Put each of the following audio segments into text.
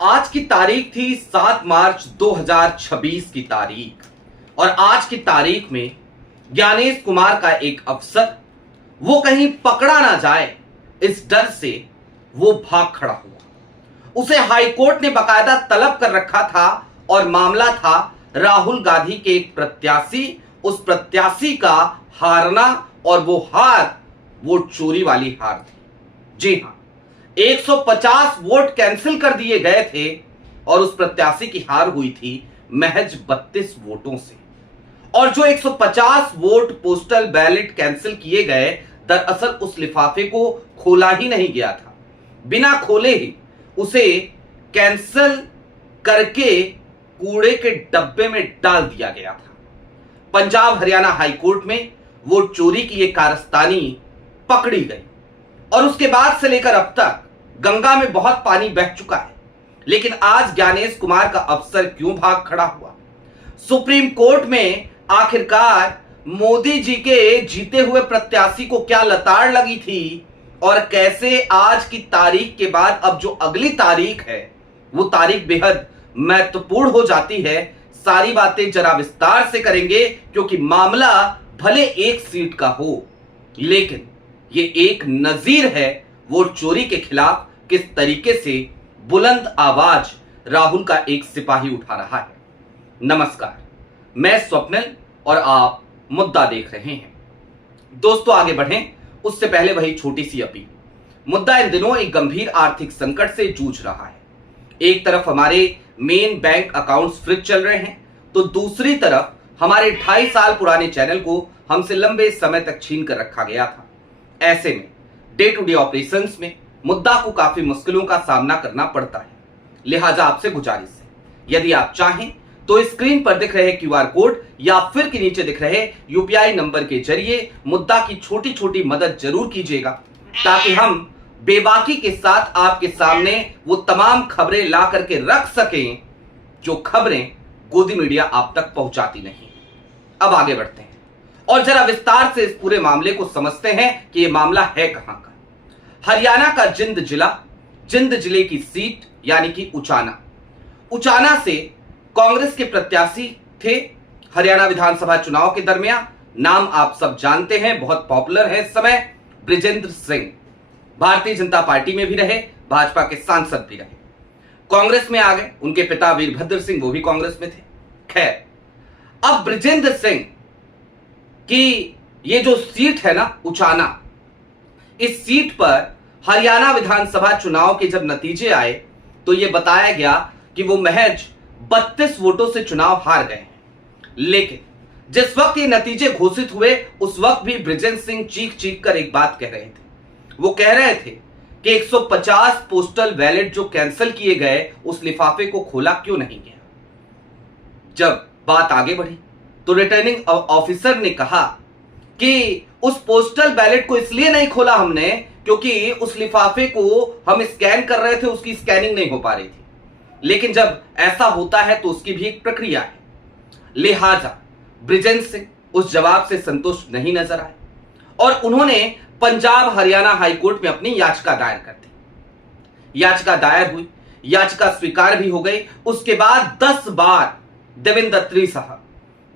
आज की तारीख थी 7 मार्च 2026 की तारीख। और आज की तारीख में ज्ञानेश कुमार का एक अफसर वो कहीं पकड़ा ना जाए, इस डर से वो भाग खड़ा हुआ। उसे हाईकोर्ट ने बाकायदा तलब कर रखा था और मामला था राहुल गांधी के एक प्रत्याशी, उस प्रत्याशी का हारना, और वो हार वोट चोरी वाली हार थी। जी हां, 150 वोट कैंसिल कर दिए गए थे और उस प्रत्याशी की हार हुई थी महज 32 वोटों से। और जो 150 वोट पोस्टल बैलेट कैंसिल किए गए, दरअसल उस लिफाफे को खोला ही नहीं गया था। बिना खोले ही उसे कैंसिल करके कूड़े के डब्बे में डाल दिया गया था। पंजाब हरियाणा हाईकोर्ट में वोट चोरी की यह कारस्तानी पकड़ी गई और उसके बाद से लेकर अब तक गंगा में बहुत पानी बह चुका है। लेकिन आज ज्ञानेश कुमार का अफसर क्यों भाग खड़ा हुआ? सुप्रीम कोर्ट में आखिरकार मोदी जी के जीते हुए प्रत्याशी को क्या लताड़ लगी थी और कैसे आज की तारीख के बाद अब जो अगली तारीख है वो तारीख बेहद महत्वपूर्ण हो जाती है। सारी बातें जरा विस्तार से करेंगे, क्योंकि मामला भले एक सीट का हो लेकिन ये एक नजीर है वोट चोरी के खिलाफ किस तरीके से बुलंद आवाज राहुल का एक सिपाही उठा रहा है। नमस्कार, मैं स्वप्निल और आप मुद्दा देख रहे हैं। दोस्तों, आगे बढ़ें उससे पहले वही छोटी सी अपील। मुद्दा इन दिनों एक गंभीर आर्थिक संकट से जूझ रहा है। एक तरफ हमारे मेन बैंक अकाउंट्स फ्रीज चल रहे हैं, तो दूसरी तरफ हमारे 2.5 साल पुराने चैनल को हमसे लंबे समय तक छीन कर रखा गया था। ऐसे में डे टू डे ऑपरेशंस में मुद्दा को काफी मुश्किलों का सामना करना पड़ता है। लिहाजा आपसे गुजारिश है, यदि आप चाहें तो स्क्रीन पर दिख रहे क्यूआर कोड या फिर के नीचे दिख रहे यूपीआई नंबर के जरिए मुद्दा की छोटी छोटी मदद जरूर कीजिएगा, ताकि हम बेबाकी के साथ आपके सामने वो तमाम खबरें ला करके रख सकें जो खबरें गोदी मीडिया आप तक पहुंचाती नहीं। अब आगे बढ़ते हैं और जरा विस्तार से इस पूरे मामले को समझते हैं कि यह मामला है कहां का। हरियाणा का जिंद जिले की सीट यानी कि उचाना से कांग्रेस के प्रत्याशी थे हरियाणा विधानसभा चुनाव के दरमियान। नाम आप सब जानते हैं, बहुत पॉपुलर है इस समय, बृजेंद्र सिंह। भारतीय जनता पार्टी में भी रहे, भाजपा के सांसद भी रहे, कांग्रेस में आ गए। उनके पिता वीरभद्र सिंह वो भी कांग्रेस में थे। खैर, अब बृजेंद्र सिंह की ये जो सीट है ना उचाना, इस सीट पर हरियाणा विधानसभा चुनाव के जब नतीजे आए तो यह बताया गया कि वो महज 32 वोटों से चुनाव हार गए हैं। लेकिन जिस वक्त ये नतीजे घोषित हुए उस वक्त भी बृजेंद्र सिंह चीख चीख कर एक बात कह रहे थे। वो कह रहे थे कि 150 पोस्टल बैलेट जो कैंसिल किए गए उस लिफाफे को खोला क्यों नहीं गया। जब बात आगे बढ़ी तो रिटर्निंग ऑफिसर ने कहा कि उस पोस्टल बैलेट को इसलिए नहीं खोला हमने क्योंकि उस लिफाफे को हम स्कैन कर रहे थे, उसकी स्कैनिंग नहीं हो पा रही थी। लेकिन जब ऐसा होता है तो उसकी भी एक प्रक्रिया है। लिहाजा बृजेंद्र सिंह उस जवाब से संतुष्ट नहीं नजर आए और उन्होंने पंजाब हरियाणा हाईकोर्ट में अपनी याचिका दायर कर दी। याचिका दायर हुई, याचिका स्वीकार भी हो गई। उसके बाद 10 बार देवेंद्र अत्री साहब,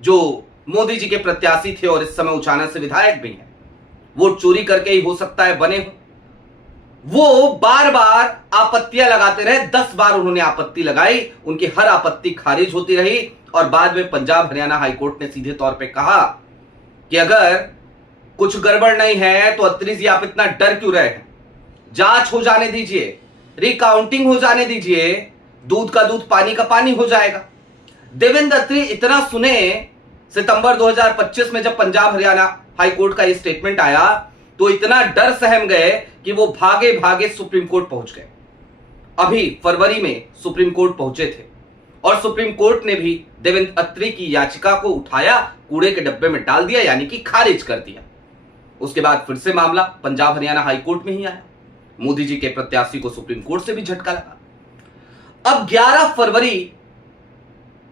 जो मोदी जी के प्रत्याशी थे और इस समय उचाना से विधायक भी हैं, वोट चोरी करके ही हो सकता है बने हो, वो बार बार आपत्तियां लगाते रहे। 10 बार उन्होंने आपत्ति लगाई, उनकी हर आपत्ति खारिज होती रही और बाद में पंजाब हरियाणा हाईकोर्ट ने सीधे तौर पे कहा कि अगर कुछ गड़बड़ नहीं है तो अत्री जी आप इतना डर क्यों रहे हैं, जांच हो जाने दीजिए, रिकाउंटिंग हो जाने दीजिए, दूध का दूध पानी का पानी हो जाएगा। देवेंद्र अत्री इतना सुने, सितंबर 2025 में जब पंजाब हरियाणा हाईकोर्ट का ये स्टेटमेंट आया तो इतना डर सहम गए कि वो भागे भागे सुप्रीम कोर्ट पहुंच गए। अभी फरवरी में सुप्रीम कोर्ट पहुंचे थे और सुप्रीम कोर्ट ने भी देवेंद्र अत्री की याचिका को उठाया, कूड़े के डब्बे में डाल दिया, यानी कि खारिज कर दिया। उसके बाद फिर से मामला पंजाब हरियाणा हाईकोर्ट में ही आया। मोदी जी के प्रत्याशी को सुप्रीम कोर्ट से भी झटका लगा। अब 11 फरवरी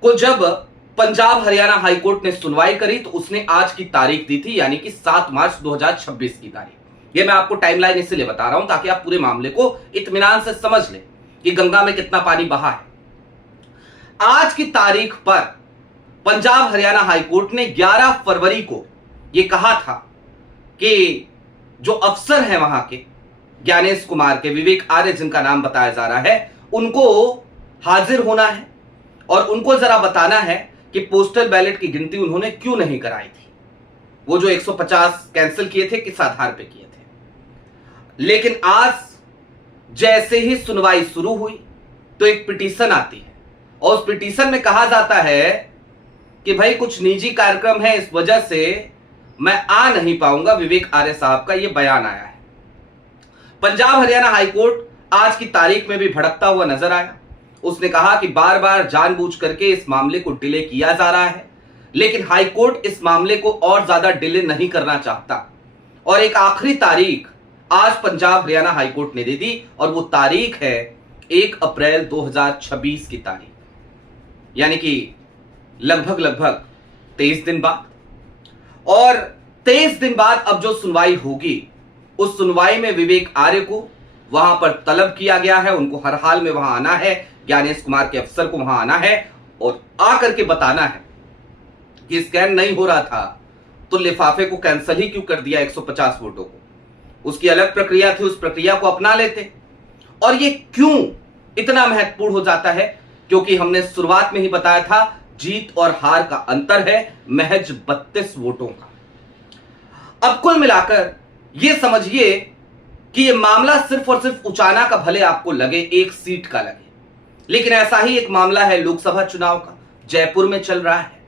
को जब पंजाब हरियाणा हाईकोर्ट ने सुनवाई करी तो उसने आज की तारीख दी थी, यानी कि 7 मार्च 2026 की तारीख। ये मैं आपको टाइमलाइन इसलिए बता रहा हूं ताकि आप पूरे मामले को इत्मीनान से समझ लें। कि गंगा में कितना पानी बहा है। आज की तारीख पर पंजाब हरियाणा हाईकोर्ट ने 11 फरवरी को यह कहा था कि जो अफसर हैं वहां के ज्ञानेश कुमार के, विवेक आर्य जिनका नाम बताया जा रहा है, उनको हाजिर होना है और उनको जरा बताना है कि पोस्टल बैलेट की गिनती उन्होंने क्यों नहीं कराई थी। वो जो 150 कैंसिल किए थे किस आधार पे किए थे। लेकिन आज जैसे ही सुनवाई शुरू हुई तो एक पिटीशन आती है और उस पिटीशन में कहा जाता है कि भाई कुछ निजी कार्यक्रम है, इस वजह से मैं आ नहीं पाऊंगा। विवेक आर्य साहब का यह बयान आया है। पंजाब हरियाणा हाईकोर्ट आज की तारीख में भी भड़कता हुआ नजर आया। उसने कहा कि बार बार जानबूझ करके इस मामले को डिले किया जा रहा है, लेकिन हाईकोर्ट इस मामले को और ज्यादा डिले नहीं करना चाहता और एक आखिरी तारीख आज पंजाब हरियाणा हाईकोर्ट ने दे दी और वो तारीख है 1 अप्रैल 2026 की तारीख, यानी कि लगभग 23 दिन बाद। और 23 दिन बाद अब जो सुनवाई होगी, उस सुनवाई में विवेक आर्य को वहां पर तलब किया गया है। उनको हर हाल में वहां आना है, ज्ञानेश कुमार के अफसर को वहां आना है और आकर के बताना है कि स्कैन नहीं हो रहा था तो लिफाफे को कैंसिल ही क्यों कर दिया 150 वोटों को। उसकी अलग प्रक्रिया थी, उस प्रक्रिया को अपना लेते। और ये क्यों इतना महत्वपूर्ण हो जाता है? क्योंकि हमने शुरुआत में ही बताया था, जीत और हार का अंतर है महज 32 वोटों का। अब कुल मिलाकर यह समझिए कि यह मामला सिर्फ और सिर्फ उचाना का भले आपको लगे, एक सीट का लगे, लेकिन ऐसा ही एक मामला है लोकसभा चुनाव का, जयपुर में चल रहा है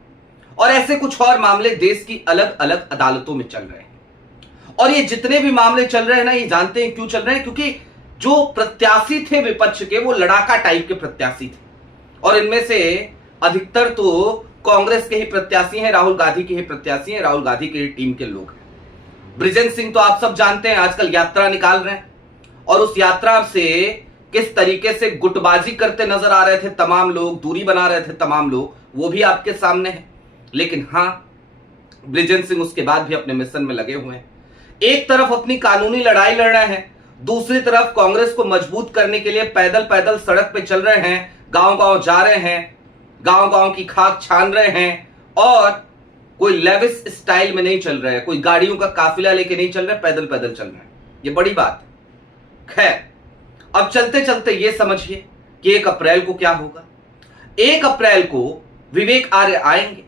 और ऐसे कुछ और मामले देश की अलग अलग अदालतों में चल रहे हैं। और ये जितने भी मामले चल रहे हैं ना, ये जानते हैं क्यों चल रहे हैं? क्योंकि जो प्रत्याशी थे विपक्ष के, वो लड़ाका टाइप के प्रत्याशी थे और इनमें से अधिकतर तो कांग्रेस के ही प्रत्याशी हैं, राहुल गांधी के ही प्रत्याशी हैं, राहुल गांधी की टीम के लोग हैं। बृजेंद्र सिंह तो आप सब जानते हैं, आजकल यात्रा निकाल रहे हैं और उस यात्रा से किस तरीके से गुटबाजी करते नजर आ रहे थे तमाम लोग, दूरी बना रहे थे तमाम लोग, वो भी आपके सामने है। लेकिन हां, बृजेंद्र सिंह उसके बाद भी अपने मिशन में लगे हुए हैं। एक तरफ अपनी कानूनी लड़ाई लड़ रहे हैं, दूसरी तरफ कांग्रेस को मजबूत करने के लिए पैदल पैदल सड़क पे चल रहे हैं, गांव गांव जा रहे हैं, गांव गांव की खाक छान रहे हैं और कोई लेविस स्टाइल में नहीं चल रहे हैं, कोई गाड़ियों का काफिला लेके नहीं चल रहे, पैदल पैदल चल रहे हैं। ये बड़ी बात है। खैर, अब चलते चलते ये समझिए कि 1 अप्रैल को क्या होगा। 1 अप्रैल को विवेक आर्य आएंगे,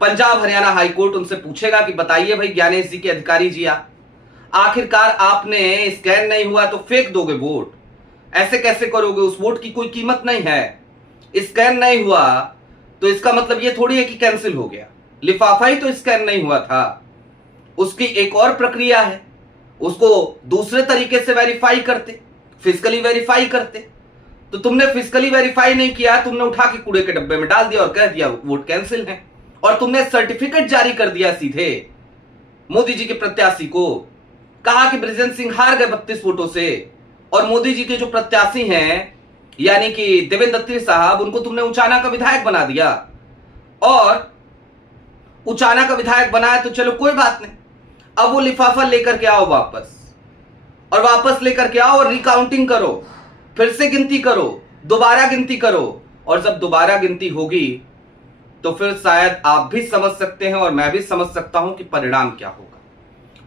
पंजाब हरियाणा हाईकोर्ट उनसे पूछेगा कि बताइए भाई ज्ञानेश जी के अधिकारी जी, आप आखिरकार आपने स्कैन नहीं हुआ तो फेंक दोगे वोट, ऐसे कैसे करोगे? उस वोट की कोई कीमत नहीं है। स्कैन नहीं हुआ तो इसका मतलब ये थोड़ी है कि कैंसिल हो गया, लिफाफा ही तो स्कैन नहीं हुआ था। उसकी एक और प्रक्रिया है, उसको दूसरे तरीके से वेरीफाई करते, फिजिकली वेरीफाई करते। तो तुमने फिजिकली वेरीफाई नहीं किया, तुमने उठा के कूड़े के डब्बे में डाल दिया और कह दिया वोट कैंसिल है। और तुमने सर्टिफिकेट जारी कर दिया सीधे मोदी जी के प्रत्याशी को, कहा कि बृजेंद्र सिंह हार गए 32 वोटों से और मोदी जी के जो प्रत्याशी हैं यानी कि देवेंद्र अत्री साहब, उनको तुमने उचाना का विधायक बना दिया। और उचाना का विधायक बनाया तो चलो कोई बात नहीं, अब वो लिफाफा लेकर के आओ वापस, और वापस लेकर के आओ और रिकाउंटिंग करो, फिर से गिनती करो, दोबारा गिनती करो। और जब दोबारा गिनती होगी तो फिर शायद आप भी समझ सकते हैं और मैं भी समझ सकता हूं कि परिणाम क्या होगा।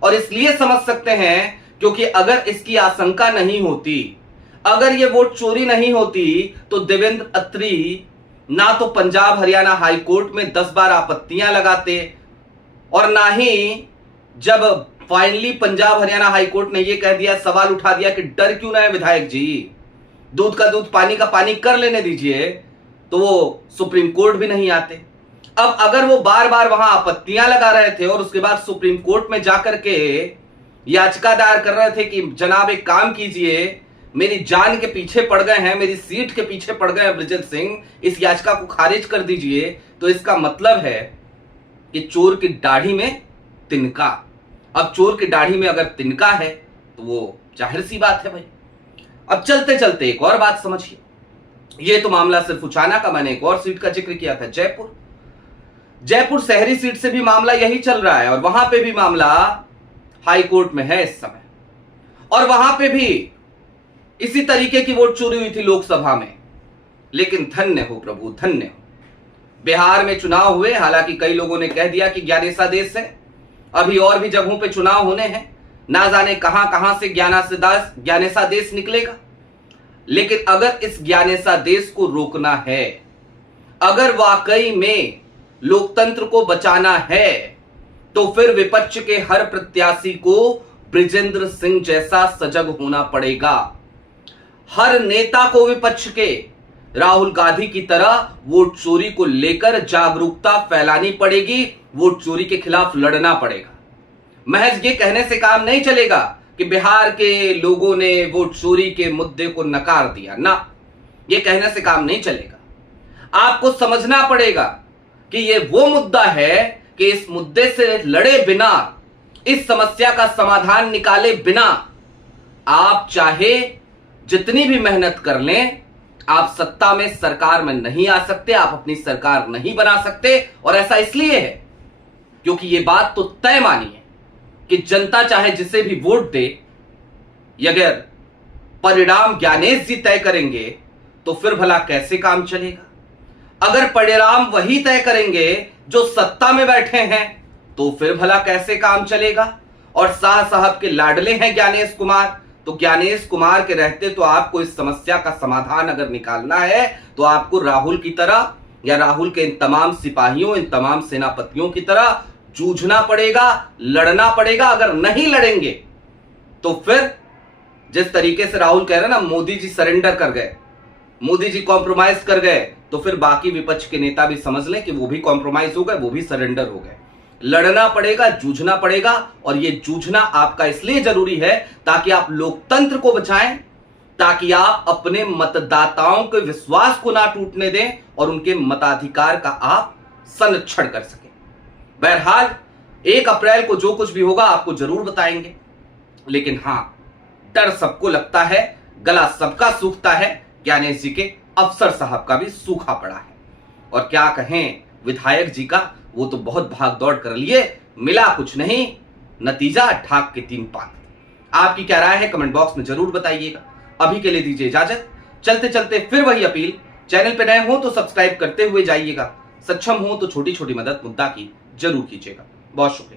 और इसलिए समझ सकते हैं क्योंकि अगर इसकी आशंका नहीं होती, अगर ये वोट चोरी नहीं होती, तो देवेंद्र अत्री ना तो पंजाब हरियाणा हाईकोर्ट में 10 बार आपत्तियां लगाते, और ना ही जब फाइनली पंजाब हरियाणा हाईकोर्ट ने यह कह दिया, सवाल उठा दिया कि डर क्यों ना है विधायक जी, दूध का दूध पानी का पानी कर लेने दीजिए, तो वो सुप्रीम कोर्ट भी नहीं आते। अब अगर वो बार बार वहां आपत्तियां लगा रहे थे और उसके बाद सुप्रीम कोर्ट में जाकर के याचिका दायर कर रहे थे कि जनाब एक काम कीजिए, मेरी जान के पीछे पड़ गए हैं, मेरी सीट के पीछे पड़ गए हैं बृजेंद्र सिंह, इस याचिका को खारिज कर दीजिए, तो इसका मतलब है कि चोर की दाढ़ी में तिनका। अब चोर की दाढ़ी में अगर तिनका है तो वो जाहिर सी बात है भाई। अब चलते चलते एक और बात समझिए, ये तो मामला सिर्फ उचाना का, मैंने एक और सीट का जिक्र किया था, जयपुर शहरी सीट से भी मामला यही चल रहा है और वहां पे भी मामला हाई कोर्ट में है इस समय। और वहां पे भी इसी तरीके की वोट चोरी हुई थी लोकसभा में। लेकिन धन्य हो प्रभु, धन्य हो। बिहार में चुनाव हुए, हालांकि कई लोगों ने कह दिया कि ज्ञानेशादेश है। अभी और भी जगहों पे चुनाव होने हैं, ना जाने कहां कहां से ज्ञानेशादेश निकलेगा। लेकिन अगर इस ज्ञानेशादेश को रोकना है, अगर वाकई में लोकतंत्र को बचाना है, तो फिर विपक्ष के हर प्रत्याशी को बृजेंद्र सिंह जैसा सजग होना पड़ेगा। हर नेता को विपक्ष के राहुल गांधी की तरह वोट चोरी को लेकर जागरूकता फैलानी पड़ेगी, वोट चोरी के खिलाफ लड़ना पड़ेगा। महज ये कहने से काम नहीं चलेगा कि बिहार के लोगों ने वोट चोरी के मुद्दे को नकार दिया, ना, ये कहने से काम नहीं चलेगा। आपको समझना पड़ेगा कि ये वो मुद्दा है कि इस मुद्दे से लड़े बिना, इस समस्या का समाधान निकाले बिना आप चाहे जितनी भी मेहनत कर लें, आप सत्ता में, सरकार में नहीं आ सकते, आप अपनी सरकार नहीं बना सकते। और ऐसा इसलिए है क्योंकि यह बात तो तय मानी है कि जनता चाहे जिसे भी वोट दे, अगर परिणाम ज्ञानेश जी तय करेंगे तो फिर भला कैसे काम चलेगा। अगर परिणाम वही तय करेंगे जो सत्ता में बैठे हैं तो फिर भला कैसे काम चलेगा। और शाह साहब के लाडले हैं ज्ञानेश कुमार, तो ज्ञानेश कुमार के रहते तो आपको इस समस्या का समाधान अगर निकालना है तो आपको राहुल की तरह, या राहुल के इन तमाम सिपाहियों, इन तमाम सेनापतियों की तरह जूझना पड़ेगा, लड़ना पड़ेगा। अगर नहीं लड़ेंगे तो फिर जिस तरीके से राहुल कह रहे हैं ना, मोदी जी सरेंडर कर गए, मोदी जी कॉम्प्रोमाइज कर गए, तो फिर बाकी विपक्ष के नेता भी समझ लें कि वो भी कॉम्प्रोमाइज हो गए, वो भी सरेंडर हो गए। लड़ना पड़ेगा, जूझना पड़ेगा। और ये जूझना आपका इसलिए जरूरी है ताकि आप लोकतंत्र को बचाएं, ताकि आप अपने मतदाताओं के विश्वास को ना टूटने दें और उनके मताधिकार का आप संरक्षण कर सकें। बहरहाल 1 अप्रैल को जो कुछ भी होगा आपको जरूर बताएंगे। लेकिन हां, डर सबको लगता है, गला सबका सूखता है, ज्ञानेश जी के अफसर साहब का भी सूखा पड़ा है। और क्या कहें विधायक जी का, वो तो बहुत भाग दौड़ कर लिए, मिला कुछ नहीं, नतीजा ठाक के 3 पात। आपकी क्या राय है कमेंट बॉक्स में जरूर बताइएगा। अभी के लिए दीजिए इजाजत। चलते चलते फिर वही अपील, चैनल पे नए हो तो सब्सक्राइब करते हुए जाइएगा, सक्षम हो तो छोटी छोटी मदद मुद्दा की जरूर कीजिएगा। बहुत शुक्रिया।